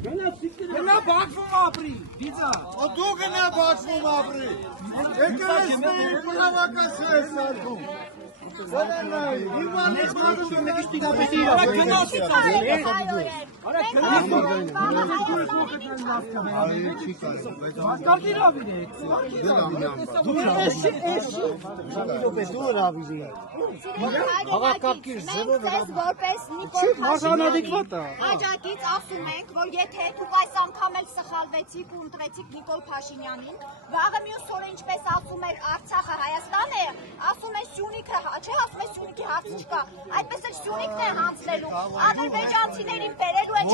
Գնա բակվում ապրի, դիծա։ Դու գնա բակվում ապրի։ Եկել ես մեր պլավակաս ես սարքում։ Սանանայի, իմանես բակվում մեկի շտիկապետի իրավ։ Արա Աջակից ասում ենք, որ եթե դուք այս անգամ էլ սխալվեցիք ու ընտրեցիք Նիկոլ Փաշինյանին, վաղը մյուս օրը ինչպես ասում էր Արցախը Հայաստան է, ասում է Սյունիքը, չէ, ասում է Սյունիքի հարց չկա, այդպես էլ Սյունիքն է հանձնելու, ադրբեջանցիներին բերելու են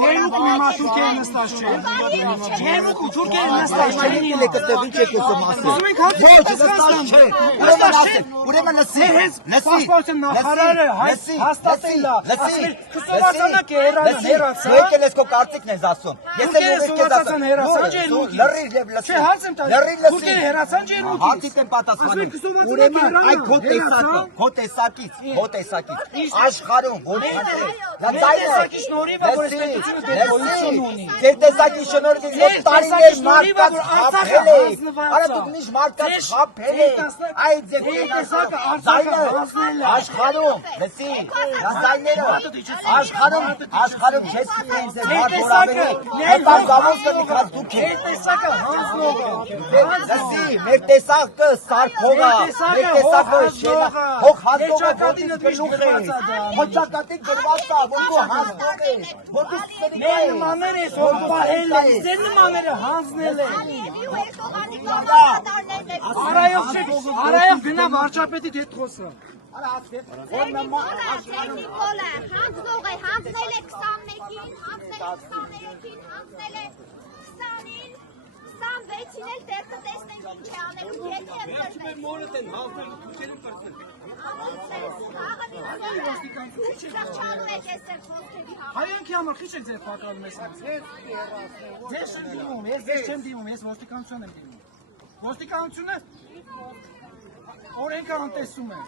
Եկել ես քո կարծիքն ես ասում։ Ես էլ ուղիղ ես ասում։ Հարցիդ եմ պատասխանում։ Ուրեմն այդ քո տեսակից աշխարհում որքան է շնորհիվ է, որ պետությունը դեպոյություն ունի։ Ձեր տեսակի շնորհիվ որ տարիներ մարդկանց խաբել է։ Արա դուք միշտ մարդկանց խաբել եք։ Այդ ձեր տեսակը աշխարհում, լսի, դասայները աշխարհում չես ինձ մարդ որավեր։ Այդ գամոս կնի քազ դուք եք։ Տեսակը հանձնող է։ Լսի, մեր տեսակը սարքողա, մեր տեսակը շենա, հող հանձնողը ոտից գլուխ է։ Հոճակատիկ գրված է, որ դու հանձնող ես, որ դու սրիկա Մեր ես։ նմանները ես որ պահել է, ձեր նմաները հանձնել է։ Արայով գնա վարչապետի հետ խոսա։ Նիկոլը հանձնող է, հանձնել է 21-ին, հանձնել է 23-ին, հանձնել է 20-ին, 26-ին էլ դեռ կտեսնենք ինչ է անելու, ետի եմ Հայանքի համար քիչ եք ձեր փակալում ես։ Ձեզ չեմ դիմում, ես ձեզ չեմ դիմում, ես ոստիկանություն եմ դիմում։ Ոստիկանությունը օրենքը անտեսում է։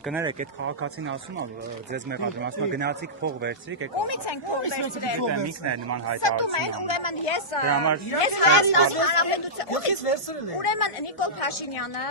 Կներեք, այդ քաղաքացին ասում է, ձեզ մեղադրում, ասում է գնացիք փող վերցրիք, եք Ումից ենք փող վերցրել։ ինքն է նման Ստում են, հայտարարություն ուրեմն ես Ո՞նքից վերցրել է։ Ուրեմն Նիկոլ Փաշինյանը,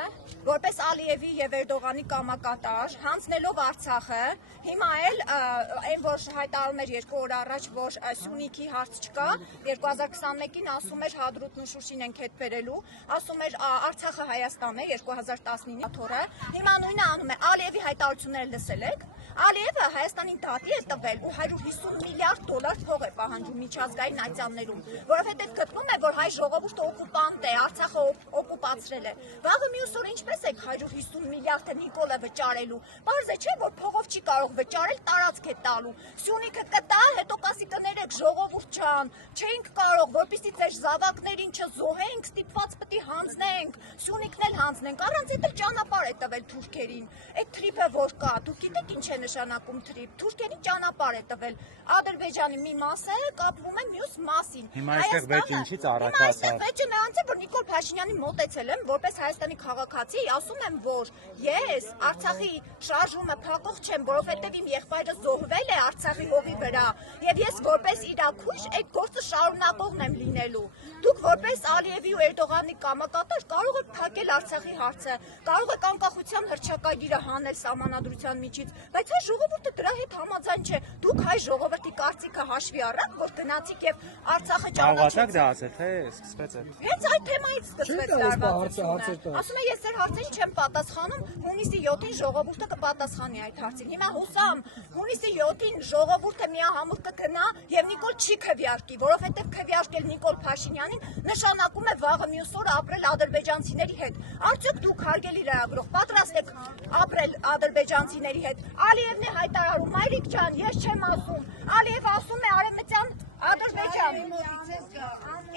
որպես Ալիևի եւ Էրդողանի կամակատար, հանձնելով Արցախը, հիմա էլ այն որ հայտարարում էր 2 օր առաջ, որ Սյունիքի հարց չկա, 2021-ին ասում էր Հադրութն ու Շուշին ենք հետ բերելու, ասում էր Արցախը Հայաստան է 2019-ի թորը, հիմա նույնը անում է Ալիևի հայտարարությունները լսել եք։ Ալիևը Հայաստանին դատի է տվել ու 150 միլիարդ դոլար փող է պահանջում միջազգային այցաններում, որովհետև գտնում է, որ հայ ժողովուրդը օկուպանտ է, Արցախը օկուպացրել է։ Վաղը մյուս օր ինչպես եք 150 միլիարդը Նիկոլը վճարելու։ Պարզ է չէ, որ փողով չի կարող վճարել, տարածք է տալու։ Սյունիքը կտա, հետո կասի կներեք ժողովուրդ ջան, չէինք կարող, որպեսզի ձեր զավակներին չզոհենք, ստիպված պետք է հանձնենք, Սյունիքն էլ հանձնենք, առանց այդ էլ ճանապարհ է տվել թուրքերին։ Այդ թրիփը որ կա, դուք գիտեք ինչ է նշանակում թրիփ։ Թուրքերին ճանապարհ է տվել։ Ադրբեջանի մի մասը կապվում է մյուս մասին։ Հիմա այստեղ վեճը ինչից առաջացավ։ Վեճը նրանց է, որ Նիկոլ Փաշինյանին մոտեցել եմ, որպես Հայաստանի քաղաքացի, ասում եմ, որ ես Արցախի շարժումը փակող չեմ, որովհետև իմ եղբայրը զոհվել է Արցախի հողի վրա, եւ ես որպես իրաքույժ այդ գործը շարունակողն եմ լինելու։ Դուք որպես Ալիևի ու Էրդողանի կամակատար կարող եք փակել Արցախի հարցը, կարող եք անկախության հռչակագիրը հանել սահմանադրության միջից, բայց հայ ժողովուրդը դրա հետ համաձայն չէ։ Դուք հայ ժողովրդի կարծիքը հաշվի առաք, որ գնացիք եւ Արցախը Կարողացաք դա ասել, թե սկսվեց այդ։ Հենց այդ թեմայից սկսվեց լարվածությունը։ Ասում է ես ձեր հարցերին չեմ պատասխանում, հունիսի 7-ին ժողովուրդը կպատասխանի այդ հարցին։ Հիմա հուսամ հունիսի 7-ին ժողովուրդը միահամուռ կգնա եւ Նիկոլ չի քվեարկի, որովհետեւ քվեարկել Նիկոլ Փաշինյանին նշանակում է վաղը մյուս օրը ապրել ադրբեջանցիների հետ։ Արդյոք դուք հարգելի լրագրող պատրաստ եք ապրել ադրբեջանցիների հետ։ Ալիևն է հայտարարում, Մայրիկ ջան, ես չեմ ասում։ Ալիևը ասում է Արևմտյան Ադրբեջան։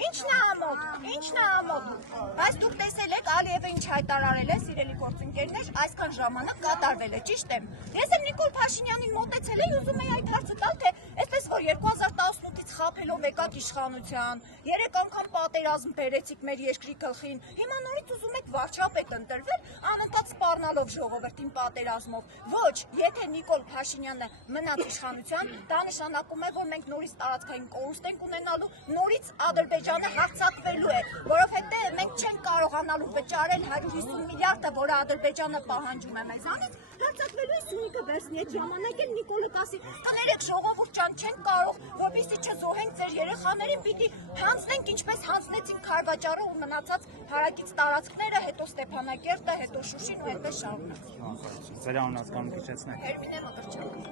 Ինչն է ամոթ, ինչն է ամոթ։ Բայց դուք տեսել եք Ալիևը ինչ հայտարարել է, սիրելի գործընկերներ, այսքան ժամանակ կատարվել է, ճիշտ եմ։ Ես էլ Նիկոլ Փաշինյանին մոտեցել էի, ուզում էի այդ հարցը տալ, թե այսպես որ 2018-ից խաբելով եկաք իշխանության, 3 անգամ պատերազմ բերեցիք մեր երկրի գլխին, հիմա նորից ուզում եք վարչապետ ընտրվել, անընդհատ սպառնալով ժողովրդին պատերազմով։ Ոչ, եթե Նիկոլ Փաշինյանը մնաց իշխանության, դա նշանակում է, որ մենք նորից տարածքային կորուստ ենք ունենալու, նորից Ադրբեջանը հարձակվելու է, որովհետև մենք չենք կարողանալու վճարել 150 միլիարդը, որը Ադրբեջանը պահանջում է մեզանից, հարձակվելու է Սյունիքը վերցնի, այդ ժամանակ էլ Նիկոլը կասի, կներեք ժողովուրդ ջան, չենք կարող, որպեսզի չզոհենք ձեր երեխաներին, պիտի հանձնենք, ինչպես հանձնեցինք Քարվաճարը ու մնացած հարակից տարածքները, հետո Ստեփանակերտը, հետո Շուշին ու այդպես շարունակ։ Ձեր անունը հասկանում քիչեցնեք։ Հերմինե Մկրտչյան։